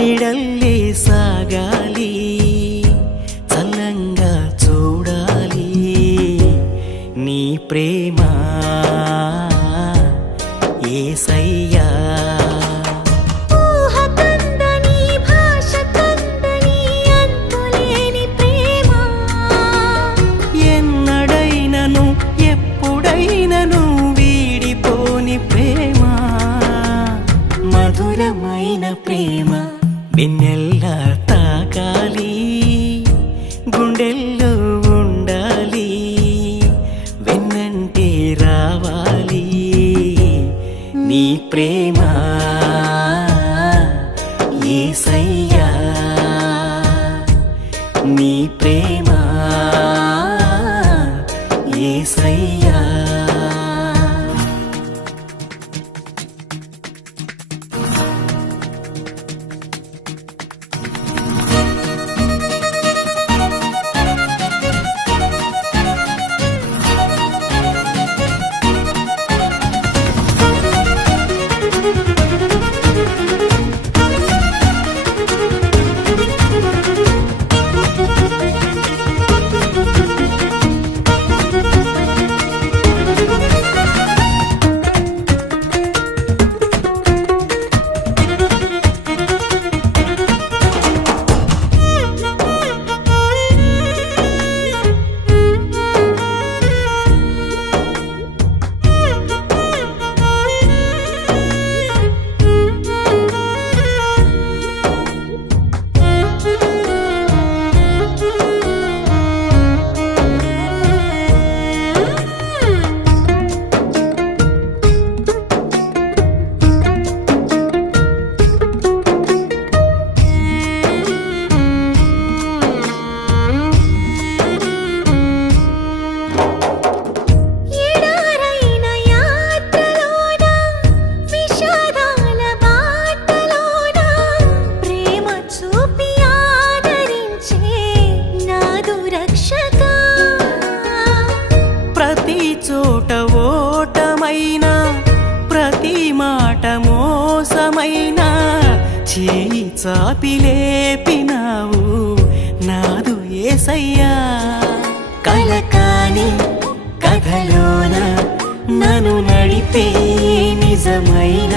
నిడల్లే సాగాలి చల్లంగా చూడాలి. నీ ప్రేమ ఏ సయ్యా నిన్నెల్ల తాకాలి గుండెల్లో ఉండాలి వెన్నంటే రావాలి. నీ ప్రేమ ఏసయ్యా నీ ప్రేమ ఏసయ్యా. ఓటమైన ప్రతి మాట మోసమైన చేయి చాపి లేపినావు నాదు ఏసయ్యా. కలకాని కథలోన నన్ను నడిపే నిజమైన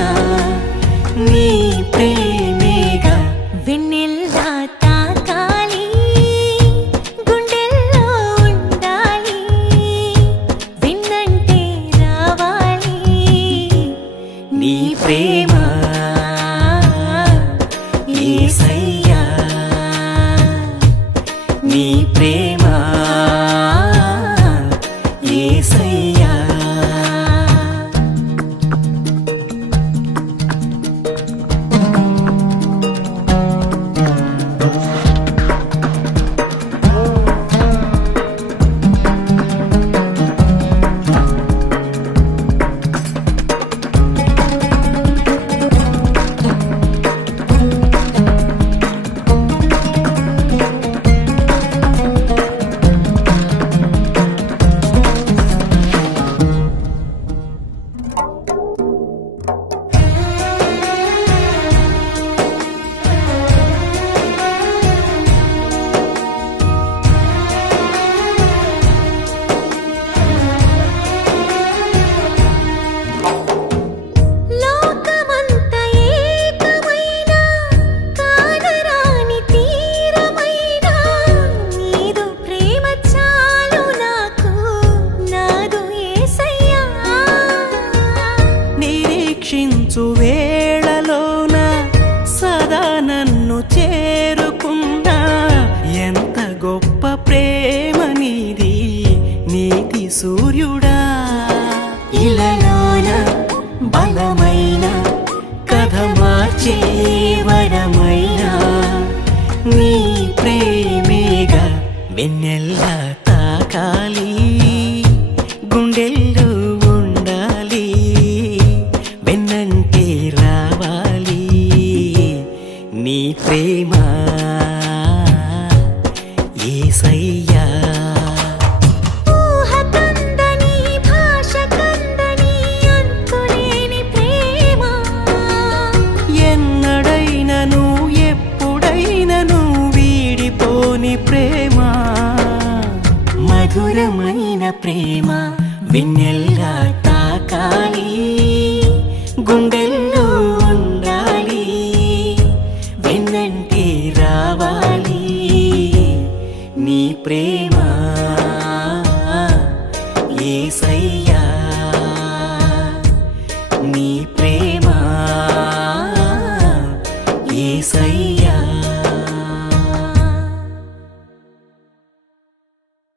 నిరీక్షించు వేళలోన సదా నన్ను చేరుకున్నా. ఎంత గొప్ప ప్రేమ నీది నీతి సూర్యుడా. ఇలలోన బలమైన కథ మార్చే వరమైన. నీ ప్రేమేగా వెన్నెల్లా తాకాలి. ఏసయ్యా ఎన్నడైనను ఎప్పుడైనను వీడిపోని ప్రేమ. మధురమైన ప్రేమ విన్నెల్లా తాకాలి గుండెల్లా